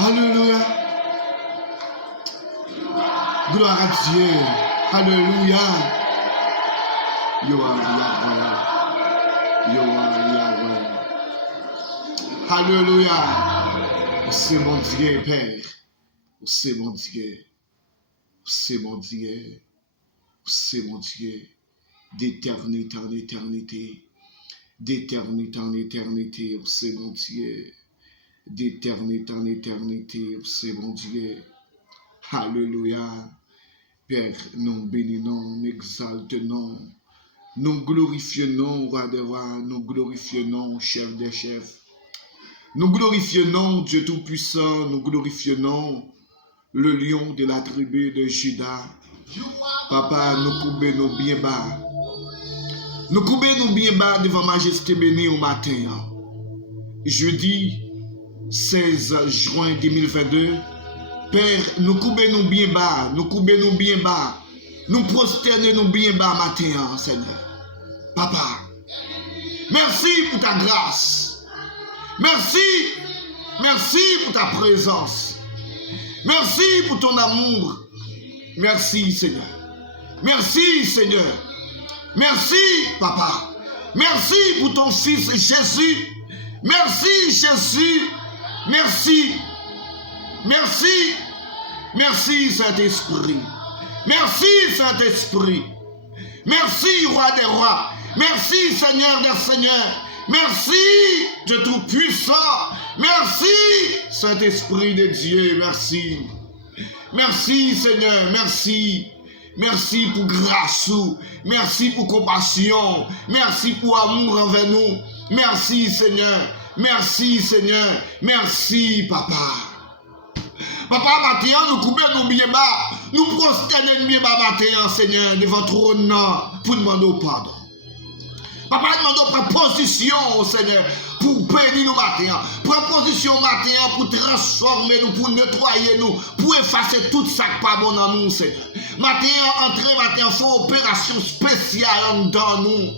Alléluia. Gloire à Dieu. Alléluia. You are Yahweh. You are Yahweh. Alléluia. C'est mon Dieu, Père. C'est mon Dieu. C'est mon Dieu. C'est mon Dieu. D'éternité en éternité. D'éternité en éternité. C'est mon Dieu. D'éternité en éternité. C'est mon Dieu. Alléluia. Père, nous bénissons, nous exaltons, nous glorifions, roi des rois, nous glorifions, chef des chefs. Nous glorifions Dieu Tout-Puissant, nous glorifions le lion de la tribu de Juda. Papa, nous coupons bien bas. Nous coupons bien bas devant Majesté bénie au matin. Jeudi 16 juin 2022. Père, nous coupons bien bas, nous coupons bien bas. Nous prosternons bien bas matin, Seigneur. Papa, merci pour ta grâce. Merci, merci pour ta présence. Merci pour ton amour. Merci, Seigneur. Merci, Seigneur. Merci, Papa. Merci pour ton Fils Jésus. Merci, Jésus. Merci. Merci. Merci, Saint-Esprit. Merci, Saint-Esprit. Merci, Roi des rois. Merci, Seigneur des seigneurs. Merci, Dieu Tout-Puissant. Merci, Saint-Esprit de Dieu. Merci. Merci, Seigneur. Merci. Merci pour grâce. Merci pour compassion. Merci pour amour envers nous. Merci, Seigneur. Merci, Seigneur. Merci, Papa. Papa, matin, nous coupons bien bas. Nous prosternons bien bas matin, Seigneur, devant ton nom pour demander pardon. Papa, demande position, Seigneur, pour bénir nous matin. Prends position matin pour transformer nous, pour nettoyer nous, pour effacer tout ça qui pas bon dans nous, Seigneur. Matin, entrer, matin, faut opération spéciale dans nous.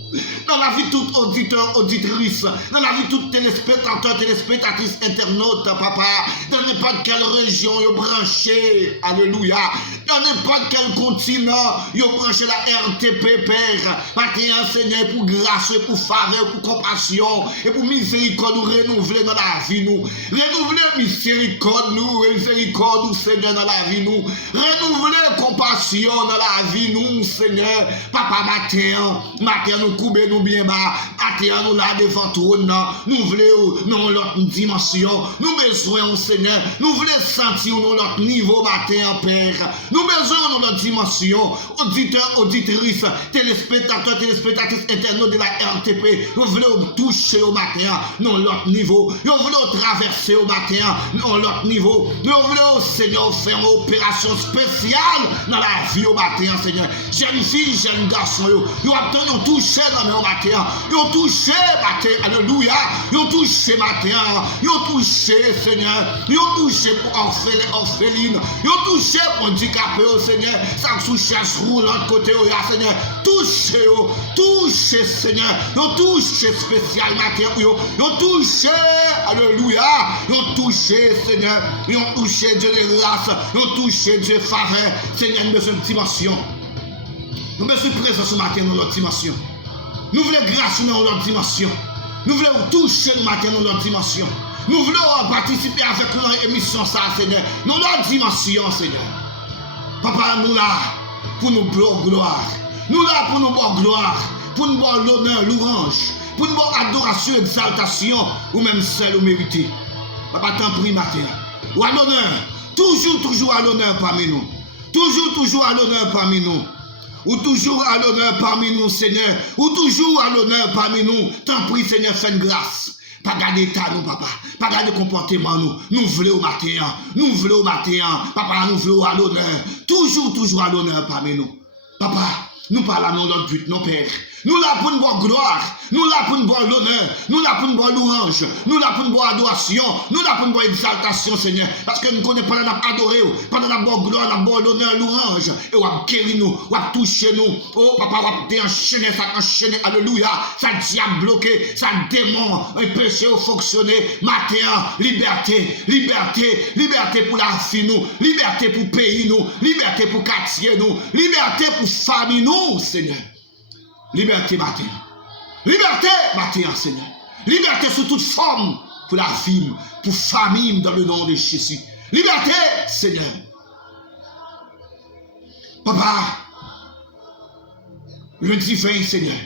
Dans la vie de tout auditeur, auditrice, dans la vie de tout téléspectateur, téléspectatrice, internaute, papa, dans n'importe quelle région, vous branché, alléluia. Dans n'importe quel continent, vous branché la RTP, Père. Matin, Seigneur, pour grâce, pour faveur, pour compassion, et pour miséricorde, nous renouveler dans la vie, nous. Renouveler miséricorde, nous, Seigneur, dans la vie, nous. Renouveler compassion dans la vie, nous, Seigneur. Papa, matin, nous coupons nous bien bas. Matin, nous là devant toi, nous voulons, dans l'autre dimension. Nous besoin, Seigneur. Nous voulons sentir dans notre niveau, matin, Père. Nous besoin dans notre dimension. Auditeurs, auditrices, téléspectateurs, téléspectatrices, internautes de la RTP. Nous voulons toucher au matin, dans l'autre niveau. Nous voulons traverser au matin, dans l'autre niveau. Nous voulons, Seigneur, faire une opération spéciale dans la la vie au matin, Seigneur. Jeunes filles, jeunes garçons, ils ont touché dans le matin. Ils ont touché matin. Alléluia. Ils ont touché matin. Ils ont touché, Seigneur. Ils ont touché pour orpheline. Ils ont touché pour handicapé, Seigneur. Ça sous chasse roulante côté, Seigneur. Touché, Seigneur. Ils ont touché spécial matin. Ils ont touché, alléluia. Ils ont touché, Seigneur. Ils ont touché Dieu de grâce. Ils ont touché Dieu de faveur. Seigneur, nous besoin de dimension. Nous besoin de présence ce matin dans notre dimension. Nous voulons grâce dans notre dimension. Nous voulons toucher le matin dans notre dimension. Nous voulons participer avec l'émission, ça, Seigneur. Dans notre dimension, Seigneur. Papa, nous là pour nous voir gloire. Nous là pour nous voir gloire. Pour nous voir l'honneur, l'orange. Pour nous voir adoration, exaltation. Ou même celle ou mérité. Papa, t'en prie, matin. Ou à l'honneur. Toujours à l'honneur parmi nous. Toujours à l'honneur parmi nous. Ou toujours à l'honneur parmi nous, Seigneur. Ou toujours à l'honneur parmi nous. T'en prie, Seigneur, fais une grâce. Pas garder état nous, papa. Pas garder comportement nous. Nous voulons au matin. Nous voulons au matin. Papa, nous voulons à l'honneur. Toujours à l'honneur parmi nous. Papa, nous parlons de notre but, nos pères. Nous là pour nous voir gloire, nous là pour nous voir l'honneur, nous là pour nous voir louange, nous là pour nous voir adoration, nous là pour nous voir exaltation, Seigneur. Parce que nous connaissons pendant qu'on adoré, pendant qu'on voir gloire, qu'on voir l'honneur, louange, et on va guérir nous, on va toucher nous. Oh papa, on va déenchaîner, ça enchaîner, alléluia, ça diable bloqué, ça démon, un péché au fonctionner, matin, liberté pour la fille nous, liberté pour pays nous, liberté pour quartier nous, liberté pour famille nous, Seigneur. Liberté matin. Liberté matin, Seigneur. Liberté sous toute forme pour la vie, pour famille dans le nom de Jésus. Liberté, Seigneur. Papa, lundi 20, Seigneur.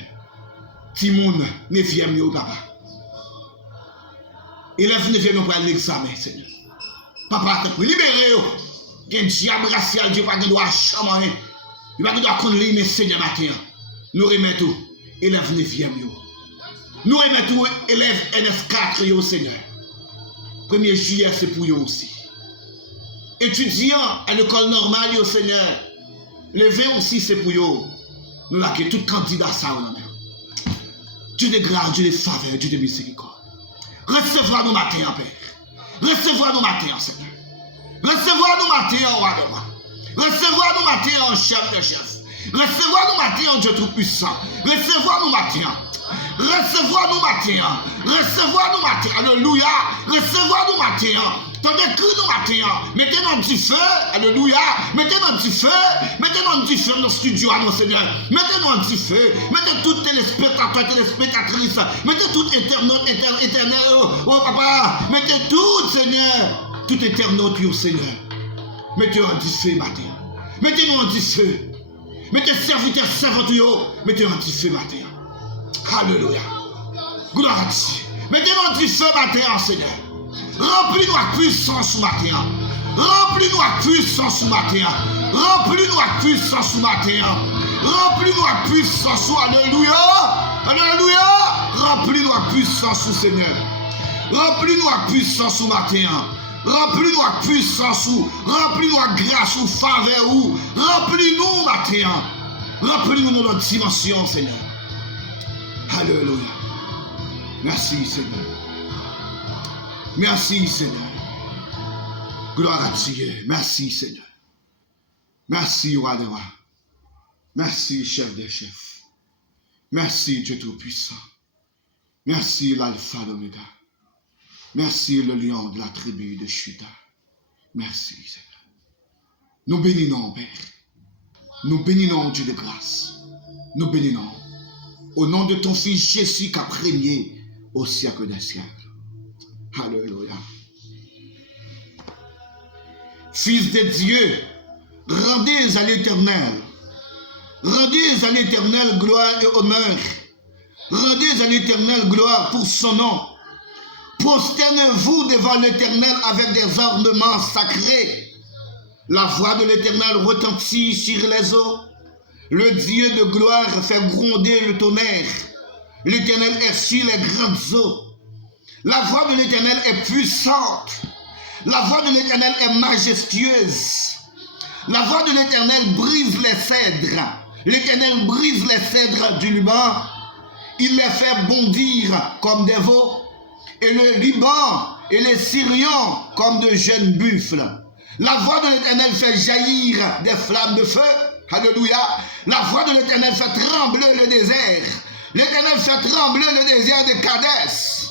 Timoun, 9e, papa. Élève 9e, pour l'examen, Seigneur. Papa, t'as pris, libérez-vous. Il y a un diable racial, Dieu pas de droit à chamaner. Il va devoir connaître, Seigneur, matin. Nous remettons élève 9e. Nous remettons élève NF4, Seigneur. 1er juillet, c'est pour eux aussi. Étudiants à l'école normale, Seigneur. Le 20 aussi, c'est pour eux. Nous avons tout candidat ça, Dieu de grâce, Dieu de faveur, Dieu de miséricorde. Recevez nous matin, Père. Recevez nous matin, Seigneur. Recevez nous matin, roi de roi. Recevez nous matin, en chef de chef. Recevez-nous matin, Dieu Tout-Puissant. Recevez-nous matin. Recevez-nous matin. Recevez-nous matin. Alléluia. Recevez-nous matin. Tandis que nous matin. Mettez-nous un petit feu. Alléluia. Mettez-nous un petit feu. Mettez-nous un petit feu dans le studio à nos Seigneur. Mettez-nous un petit feu. Mettez tout téléspectateur, téléspectatrice. Mettez tout internaute, éternel. Oh papa. Mettez tout, Seigneur. Tout internaute, Seigneur. Mettez-nous un petit feu matin. Mettez-nous un petit feu. Mettez serviteurs, servantes, mettez un petit feu matin. Alléluia. Gloire à Dieu. Mettez-nous un petit feu matin, Seigneur. Remplis-nous à puissance matin. Remplis-nous à puissance matin. Remplis-nous à puissance matin. Remplis-nous à puissance. Alléluia. Alléluia. Remplis-nous à puissance, Seigneur. Remplis-nous à puissance matin. Remplis-nous à puissance, remplis-nous à grâce ou faveur, remplis-nous matin, remplis-nous dans notre dimension, Seigneur. Alléluia. Merci, Seigneur. Merci, Seigneur. Gloire à Dieu. Merci, Seigneur. Merci, roi de roi. Merci, chef des chefs. Merci, Dieu Tout-Puissant. Merci, l'alpha et l'oméga. Merci le lion de la tribu de Juda. Merci Seigneur. Nous bénissons Père. Nous bénissons Dieu de grâce. Nous bénissons au nom de ton Fils Jésus qui a régné au siècle des siècles. Alléluia. Fils de Dieu, rendez à l'Éternel. Rendez à l'Éternel gloire et honneur. Rendez à l'Éternel gloire pour son nom. Prosternez-vous devant l'Éternel avec des ornements sacrés. La voix de l'Éternel retentit sur les eaux. Le Dieu de gloire fait gronder le tonnerre. L'Éternel est sur les grandes eaux. La voix de l'Éternel est puissante. La voix de l'Éternel est majestueuse. La voix de l'Éternel brise les cèdres. L'Éternel brise les cèdres du Liban. Il les fait bondir comme des veaux. Et le Liban et les Syriens comme de jeunes buffles. La voix de l'Éternel fait jaillir des flammes de feu. Alléluia. La voix de l'Éternel fait trembler le désert. L'Éternel fait trembler le désert de Kadès.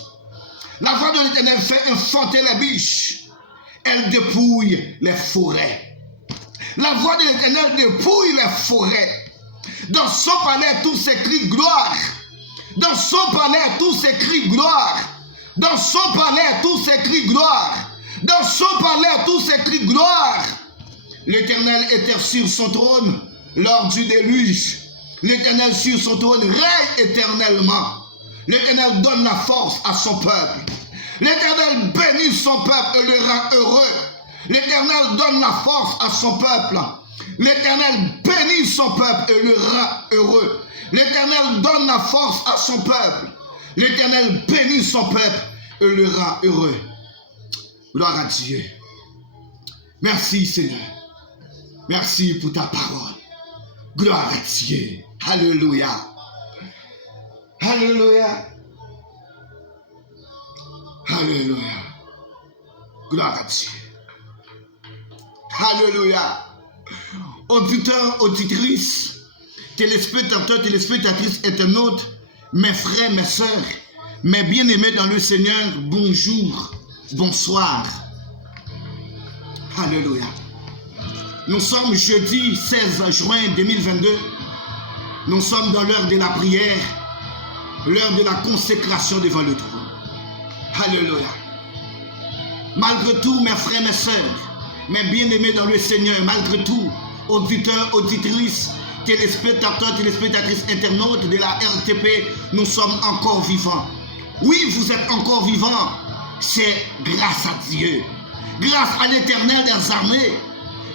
La voix de l'Éternel fait infanter les biches. Elle dépouille les forêts. La voix de l'Éternel dépouille les forêts. Dans son palais, tout s'écrie gloire. Dans son palais, tout s'écrie gloire. Dans son palais, tout s'écrie gloire. Dans son palais, tout s'écrie gloire. L'Éternel était sur son trône lors du déluge. L'Éternel sur son trône règne éternellement. L'Éternel donne la force à son peuple. L'Éternel bénit son peuple et le rend heureux. L'Éternel donne la force à son peuple. L'Éternel bénit son peuple et le rend heureux. L'Éternel donne la force à son peuple. L'Éternel bénit son peuple et le rend heureux. Gloire à Dieu. Merci Seigneur. Merci pour ta parole. Gloire à Dieu. Alléluia. Alléluia. Alléluia. Gloire à Dieu. Alléluia. Auditeurs, auditrices, téléspectateurs, téléspectatrices, internautes, mes frères, mes sœurs, mes bien-aimés dans le Seigneur, bonjour, bonsoir. Alléluia. Nous sommes jeudi 16 juin 2022. Nous sommes dans l'heure de la prière, l'heure de la consécration devant le trône. Alléluia. Malgré tout, mes frères, mes sœurs, mes bien-aimés dans le Seigneur, malgré tout, auditeurs, auditrices, téléspectateurs, téléspectatrices, internautes de la RTP, nous sommes encore vivants. Oui, vous êtes encore vivants. C'est grâce à Dieu. Grâce à l'Éternel des armées.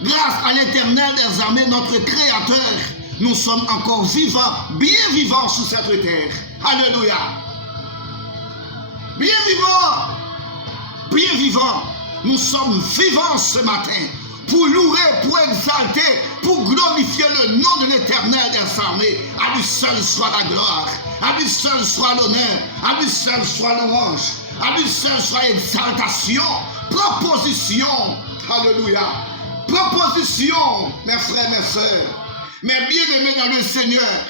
Grâce à l'Éternel des armées, notre Créateur, nous sommes encore vivants, bien vivants sur cette terre. Alléluia. Bien vivants. Bien vivants. Nous sommes vivants ce matin pour louer, pour exalter, pour glorifier le nom de l'Éternel des armées. À lui seul soit la gloire, à lui seul soit l'honneur, à lui seul soit l'orange, à lui seul soit exaltation, proposition. Alléluia. Proposition, mes frères, mes sœurs, mes bien-aimés dans le Seigneur,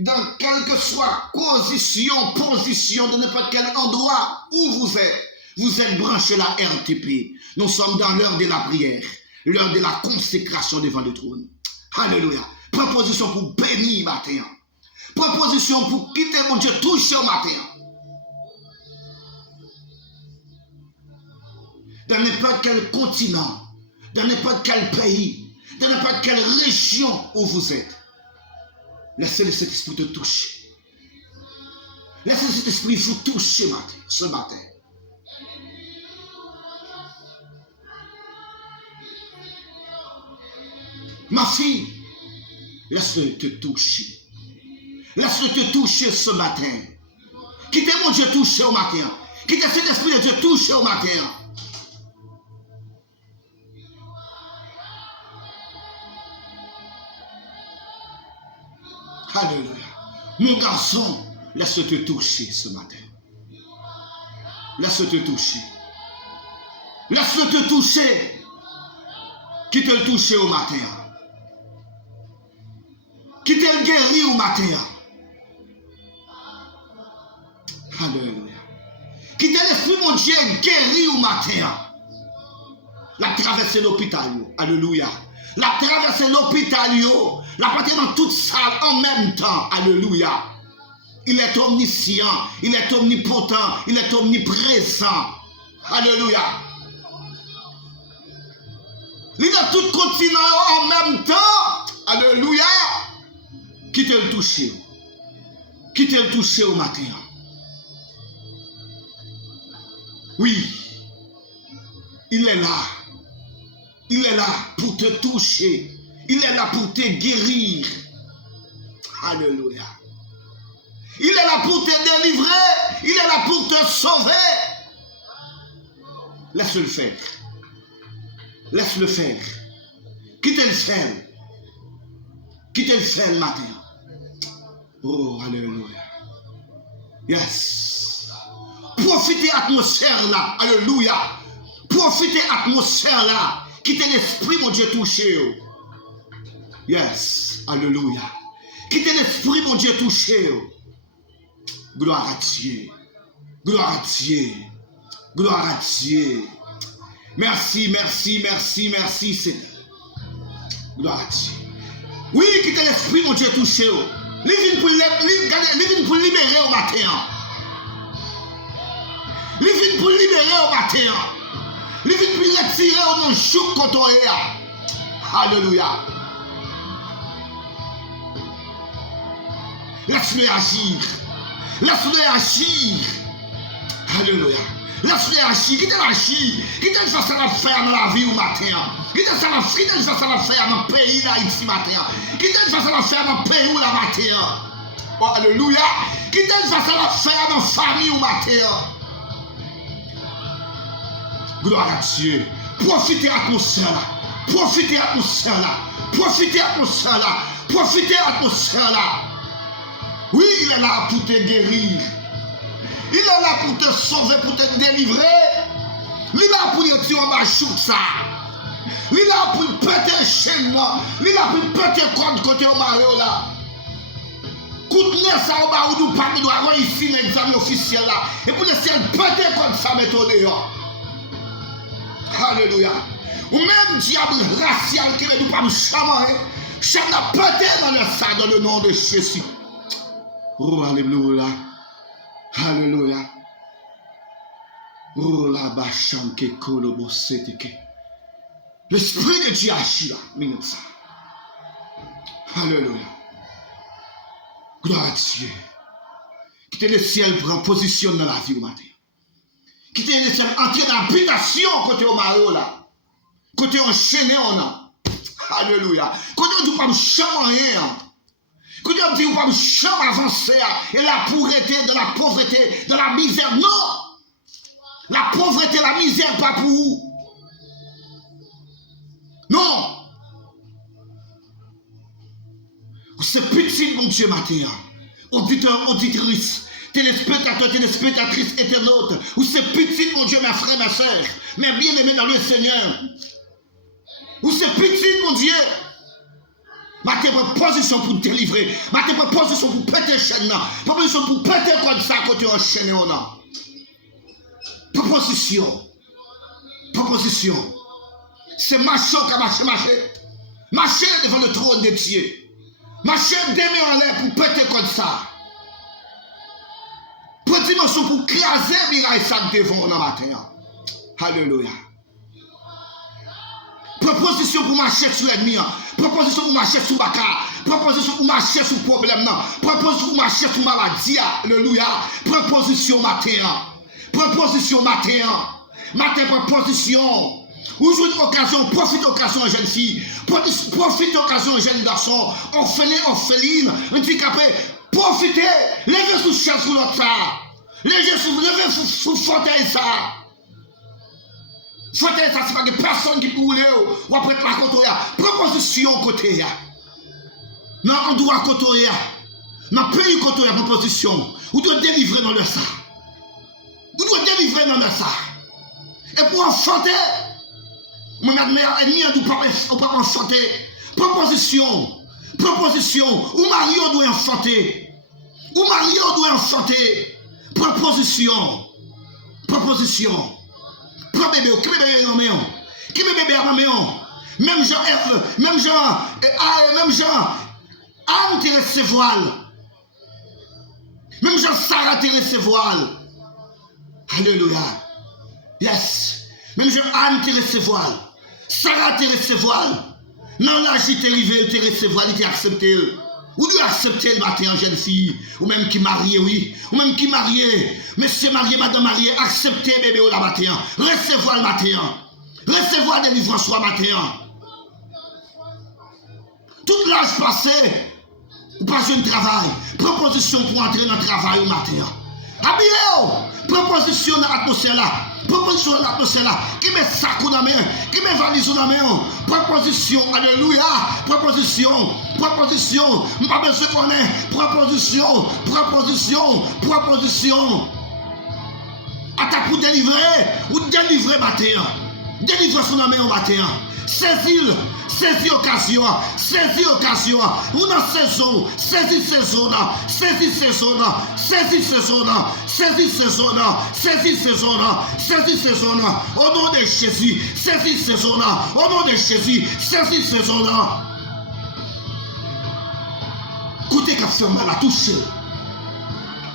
dans quelle que soit position de n'importe quel endroit où vous êtes branchés la RTP. Nous sommes dans l'heure de la prière, l'heure de la consécration devant le trône. Alléluia. Proposition pour bénir matin. Proposition pour quitter mon Dieu, toucher au matin. Dans n'importe quel continent, dans n'importe quel pays, dans n'importe quelle région où vous êtes, laissez le Saint-Esprit te toucher. Laissez le Saint-Esprit vous toucher ce matin. Ma fille, laisse-le te toucher. Laisse-le te toucher ce matin. Quittez mon Dieu toucher au matin. Quittez cet esprit de Dieu toucher au matin. Alléluia. Mon garçon, laisse-le te toucher ce matin. Laisse-le te toucher. Laisse-le te toucher. Quittez le toucher au matin. Quittez le guérir au matin. Alléluia. Quittez l'esprit, mon Dieu, guérir au matin. La traverser l'hôpital. Alléluia. La traverser l'hôpital. La partie dans toute salle en même temps. Alléluia. Il est omniscient. Il est omnipotent. Il est omniprésent. Alléluia. Il est tout continent en même temps. Alléluia. Quittez le toucher. Quittez le toucher au matin. Oui. Il est là. Il est là pour te toucher. Il est là pour te guérir. Alléluia. Il est là pour te délivrer. Il est là pour te sauver. Laisse-le faire. Laisse-le faire. Quittez le faire. Qui te le fait le matin? Oh, alléluia. Yes. Profitez atmosphère là. Alléluia. Profitez atmosphère là. Quittez l'esprit, mon Dieu, touché. Yes. Alléluia. Quittez l'esprit, mon Dieu, touché. Gloire à Dieu. Gloire à Dieu. Gloire à Dieu. Merci, merci, merci, merci, Seigneur. Gloire à Dieu. Oui, quittez l'esprit, mon Dieu, touché. Il vient pour libérer au matin. Il vient pour libérer au matin. Il vient pour retirer au nom chouk quand on est. Alléluia. Laisse-le agir. Laisse-le agir. Alléluia. Laisse-le agir. Qui t'a agir? Qui t'a fait ça faire dans la vie au matin? Qui t'a fait ça faire dans le pays d'Haïti matin? Qui t'a fait ça faire dans le pays où la matin? Oh, alléluia. Qui t'a fait ça faire dans la famille au matin? Gloire à Dieu. Profitez de l'atmosphère là. Profitez de l'atmosphère là. Profitez de l'atmosphère là. Profitez de l'atmosphère là. Oui, il est là pour te guérir. Il est là pour te sauver, pour te délivrer. Il est là pour te tirer en bas ça. Il est là pour péter chaîne là. Il est là pour péter contre côté au mario là. Coutez ça au bas où nous parlons, nous avons ici l'examen officiel là. Et pour laisser péter contre sa méthode là. Alléluia. Ou même diable racial qui ne nous pas nous chamailler. Chaque n'a pété dans le sang dans le nom de Jésus. Oh, alléluia. Alléluia. Oh, la bachanke kolobo seteke. L'esprit de Dieu agit là. Minute ça. Alléluia. Gloire à Dieu. Quittez le ciel prend position dans la vie au matin. Quittez le ciel entrer dans l'habitation côté au mario là. Côté enchaîné on a. Alléluia. Côté on ne peut pas me chamailler. Quand on dit, on ne peut pas jamais avancer, et la pauvreté, de la pauvreté, de la misère, non! La pauvreté, la misère, pas pour vous. Non! C'est petit, mon Dieu, matin. Auditeur, auditrice, téléspectateur, téléspectatrice, internaute. Ou c'est petit, mon Dieu, mes frères, mes soeurs, mes bien-aimés dans le Seigneur. Ou c'est petit, mon Dieu. Matin prend position pour délivrer. Matin prend position pour péter chaîne. Position pour péter comme ça côté enchaîné on a. Proposition. Proposition. C'est marcher qui a marché. Marcher devant le trône de Dieu. Marcher des mains en l'air pour péter comme ça. Pour dimension pour craser miraille ça devant on a matin. Alléluia. Proposition pour marcher sur l'ennemi. Proposition pour marcher sur Baka. Proposition pour marcher sur problème. Proposition pour marcher sur maladie. Alléluia. Proposition matin. Proposition matin. Matin proposition. Ou jouez une occasion, profite d'occasion jeune fille. Profite d'occasion jeune garçon. Orpheline, handicapé. Profitez. Levez sous chaise sur l'autre ça. Levez sous fauteuil ça. Fauteuil ça, c'est pas que personne qui peut rouler ou après la côté. Proposition côté. Non, on doit côté. Dans le pays côté, proposition. Vous devez délivrer dans le ça. Vous devez délivrer dans le ça. Et pour enchanter, mon meilleur ennemi, on peut enchanter. Proposition. Ou Mario doit enchanter. Proposition. Qui bébé en main. Même Jean F, même Jean Anne tire ses voiles. Même Jean Sarah tire ses voiles. Alléluia. Yes. Même Jean Anne tire ses voiles. Sarah tire ses voiles. Non, là, j'étais arrivé, tire ses voiles, il était accepté. Ou doit accepter le matin, jeune fille. Ou même qui marié, oui. Ou même qui marié. Monsieur marié, madame marié, acceptez bébé au matin. Recevoir le matin. Recevoir des livres soit matin. Toute l'âge passé, ou pas un travail. Proposition pour entrer dans le travail au matin. Habillez-vous. Proposition dans l'atmosphère là. Proposition dans l'atmosphère là. Qui met sac dans la main. Qui met valise dans la main. Proposition. Alléluia. Proposition. Proposition. Pas besoin de connaître. Proposition. Proposition. Proposition. Attaque pour délivrer. Ou délivrer matin. Délivrer son main au matin. Saisis occasion, saisis occasion, ou dans saison, saisis saison, saisis saison, saisis saison, saisis saison, saisis saison, saisis saison, au nom de Jésus, saisis saison, au nom de Jésus, saisis saison. Côté qu'a fait mal à toucher,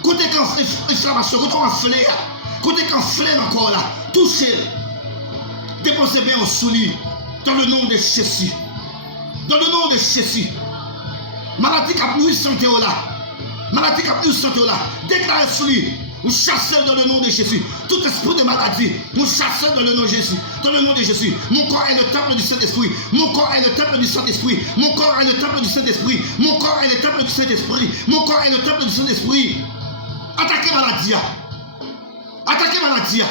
côté qu'a fait inflammation, côté qu'a flé, côté qu'a flé encore là, toucher, déposez bien au souli. Dans le nom de Jésus. Dans le nom de Jésus. Maladie qui a nous santé là. Maladie qui a nous santé là. Déclarez sur lui. Nous chassons dans le nom de Jésus. Tout esprit de maladie. Nous chassons dans le nom de Jésus. Dans le nom de Jésus. Mon corps est le temple du Saint-Esprit. Mon corps est le temple du Saint-Esprit. Mon corps est le temple du Saint-Esprit. Mon corps est le temple du Saint-Esprit. Mon corps est le temple du Saint-Esprit. Attaquez maladie. Attaquez maladie.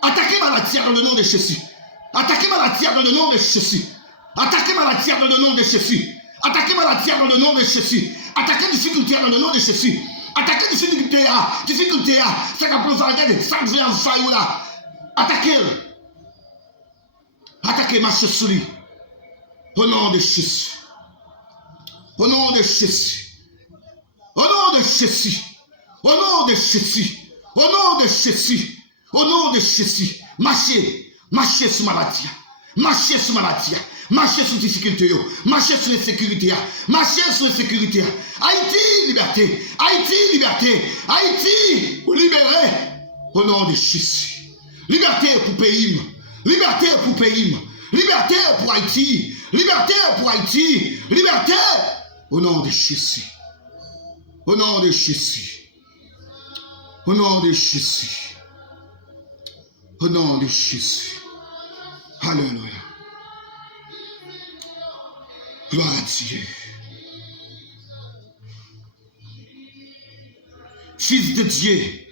Attaquez maladie dans le nom de Jésus. Attaquez maladie dans le nom de Jésus. Attaquez maladie dans le nom de Jésus. Attaquez maladie dans le nom de Jésus. Attaquez difficulté dans le nom de Jésus. Attaquez difficulté. Difficulté. Ça va provoquer ça vient en faille là. Attaquez. Attaquez marchez sur lui. Au nom de Jésus. Au nom de Jésus. Au nom de Jésus. Au nom de Jésus. Au nom de Jésus. Au nom de Jésus. Marchez. Marchez sur maladie, marchez sur maladie, marchez sur difficulté, marchez sur l'insécurité, marchez sur l'insécurité. Haïti, liberté, Haïti, liberté, Haïti, vous libérez au nom de Jésus. Liberté pour pays, liberté pour pays, liberté pour Haïti, liberté pour Haïti, liberté au nom de Jésus. Au nom de Jésus. Au nom de Jésus. Au nom de Jésus. Alléluia. Gloire à Dieu. Fils de Dieu,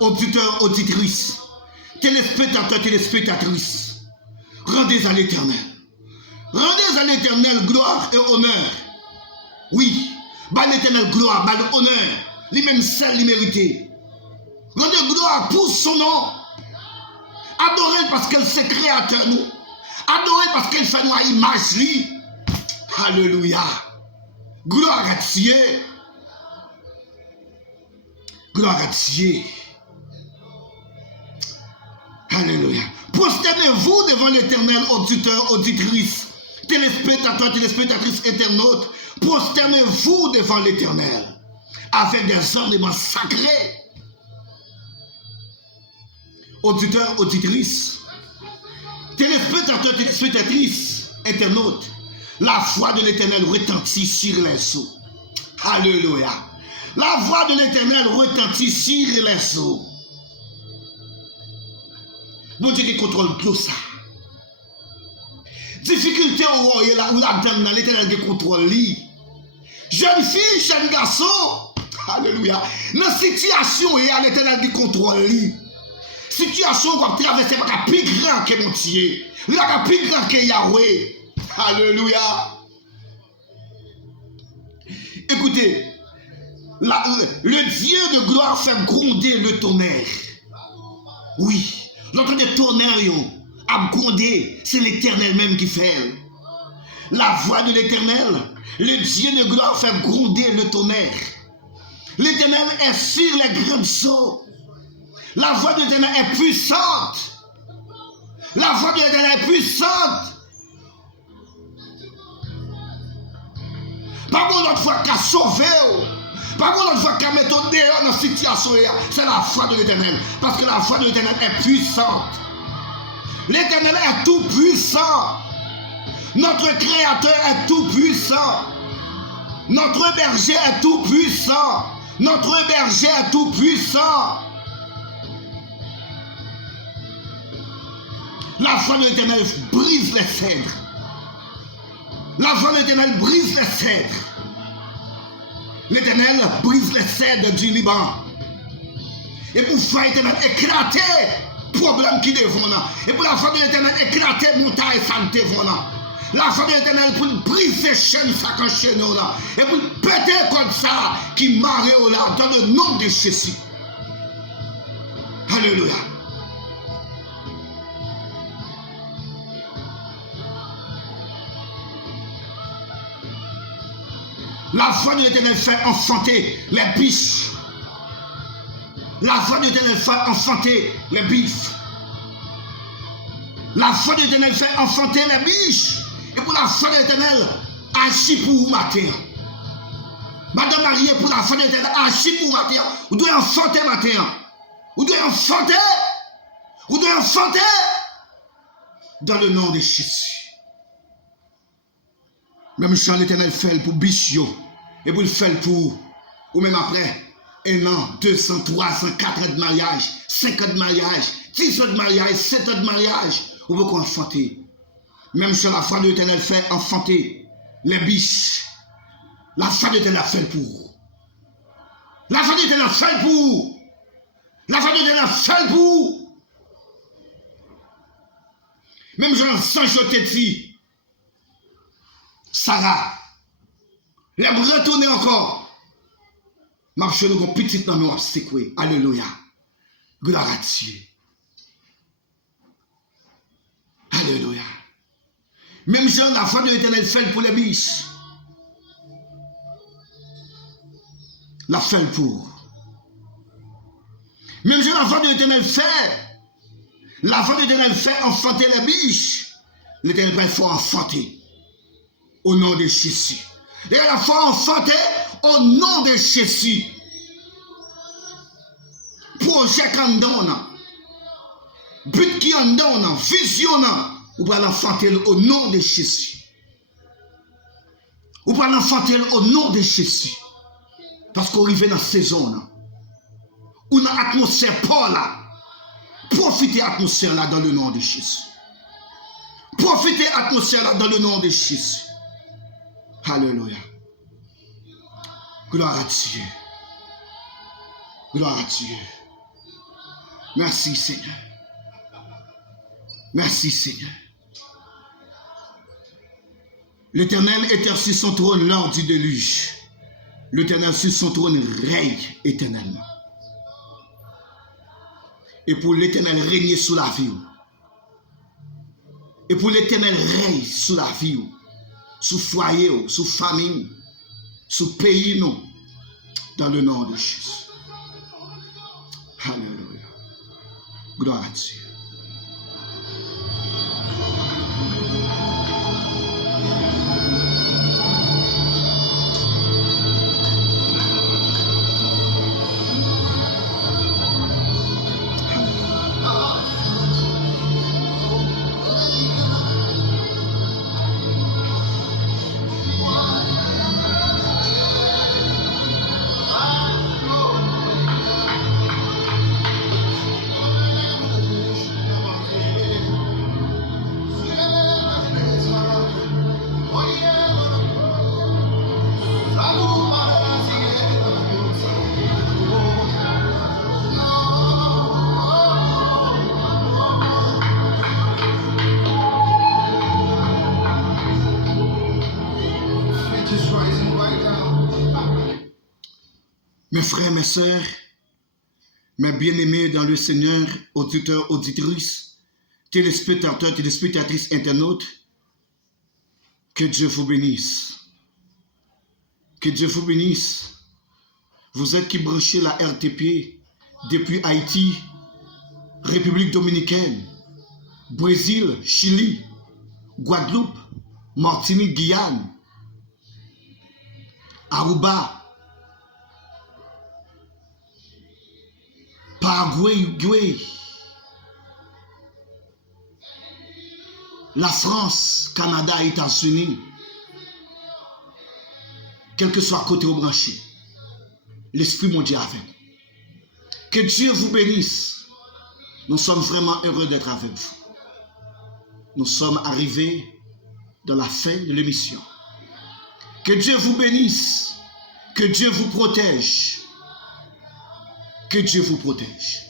auditeur, auditrice, téléspectateur, téléspectatrice, rendez à l'Éternel. Rendez à l'Éternel gloire et honneur. Oui, bah l'Éternel gloire, bah l'honneur, lui-même seul, lui mérité. Rendez gloire pour son nom. Adorez parce qu'elle c'est créateur nous. Adorez parce qu'elle fait nous à image lui. Alléluia. Gloire à Dieu. Gloire à Dieu. Alléluia. Prosternez-vous devant l'Éternel, auditeur, auditrice, téléspectateur, téléspectatrice, internaute. Prosternez-vous devant l'Éternel avec des ornements sacrés. Auditeur, auditrice, téléspectateur, téléspectatrice, internaute, la voix de l'Éternel retentit sur les eaux. Alléluia. La voix de l'Éternel retentit sur les eaux. Mon Dieu qui contrôle tout ça. Difficulté ou la donne dans l'Éternel qui contrôle lui. Jeune fille, jeune garçon, alléluia. Dans la situation, il y a l'Éternel qui contrôle lui. Situation qu'on va traverser par la plus grand que mon Dieu. La plus grand que Yahweh. Alléluia. Écoutez, le Dieu de gloire fait gronder le tonnerre. Oui, l'autre de tonnerre a grondé, c'est l'Éternel même qui fait. La voix de l'Éternel, le Dieu de gloire fait gronder le tonnerre. L'Éternel est sur les grandes eaux. La voix de l'Éternel est puissante. La voix de l'Éternel est puissante. Pas bon l'autre fois qu'à sauver. Pas bon l'autre fois qu'à mettre dehors dans cette situation. C'est la voix de l'Éternel. Parce que la voix de l'Éternel est puissante. L'Éternel est tout puissant. Notre Créateur est tout puissant. Notre berger est tout puissant. Notre berger est tout puissant. La voix de l'Éternel brise les cèdres. La voix de l'Éternel brise les cèdres. L'Éternel brise les cèdres du Liban. Et pour faire l'éternel éclater problème qui devant là. Et pour la foi de l'éternel éclater montagne ça devant là. La foi de l'éternel pour briser chaîne ça quand chaîne là. Et pour péter comme ça qui marre là dans le nom de Jésus. Alléluia. La foi de l'éternel fait enfanter les biches. La foi de l'éternel fait enfanter les bifs. La foi de l'éternel fait enfanter les biches. Et pour la foi de l'éternel, agis pour vous matin. Madame mariée, pour la foi de l'éternel, agis pour vous matin. Vous devez enfanter matin. Vous devez enfanter. Vous devez enfanter. Dans le nom de Jésus. Même si l'éternel fait pour bichio. Et pour le faire pour. Ou même après. 1 an, 2 ans, 3 ans, 4 ans de mariage, 5 ans de mariage, 10 ans de mariage, 7 ans de mariage, ou beaucoup enfanter. Même si la foi de l'éternel fait enfanter les biches, la foi de l'éternel fait pour. La foi de l'éternel fait pour. La foi de l'éternel fait pour. Même Jean je te dis, Sarah, les retourner encore. Marche nous une petite dans nous secoué. Alléluia. Gloire à Dieu. Alléluia. Même Jean, la foi de l'éternel fait pour les biches. La fait pour. Même Jean, la foi de l'éternel fait. La foi de l'éternel fait enfanter les biches. L'éternel faut enfanter. Au nom de Jésus. Et la foi enfanter. Au nom de Jésus. Projet qu'on donne. But qui en donne. Vision. Ou pas l'enfanter au nom de Jésus. Ou pas l'enfanter au nom de Jésus. Parce qu'on arrive dans la saison. Ou dans l'atmosphère pas là. Profitez de l'atmosphère là dans le nom de Jésus. Profitez de l'atmosphère là dans le nom de Jésus. Alléluia. Gloire à Dieu. Gloire à Dieu. Merci Seigneur. Merci Seigneur. L'Éternel était sur son trône lors du déluge. L'Éternel sur son trône règne éternellement. Et pour l'Éternel régner sous la vie. Et pour l'Éternel règne sous la vie. Sous foyer, sous famille. Sous pays, nous, dans le nom de Jésus. Alléluia. Gloire à Dieu. Mes frères, mes sœurs, mes bien-aimés dans le Seigneur, auditeurs, auditrices, téléspectateurs, téléspectatrices, internautes, que Dieu vous bénisse. Que Dieu vous bénisse. Vous êtes qui branchez la RTP depuis Haïti, République Dominicaine, Brésil, Chili, Guadeloupe, Martinique, Guyane, Aruba, Paraguay, Uruguay, la France, Canada, États-Unis, quel que soit côté au branché, l'Esprit mon Dieu avec. Que Dieu vous bénisse. Nous sommes vraiment heureux d'être avec vous. Nous sommes arrivés dans la fin de l'émission. Que Dieu vous bénisse. Que Dieu vous protège. Que Dieu vous protège.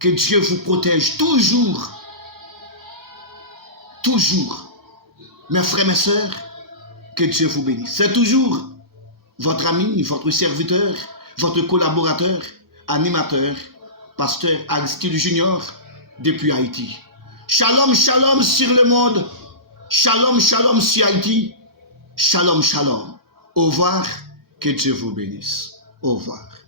Que Dieu vous protège toujours. Toujours. Mes frères, mes sœurs, que Dieu vous bénisse. C'est toujours votre ami, votre serviteur, votre collaborateur, animateur, pasteur Aristide Junior, depuis Haïti. Shalom, shalom sur le monde. Shalom, shalom sur Haïti. Shalom, shalom. Au revoir. Que Dieu vous bénisse. Au revoir.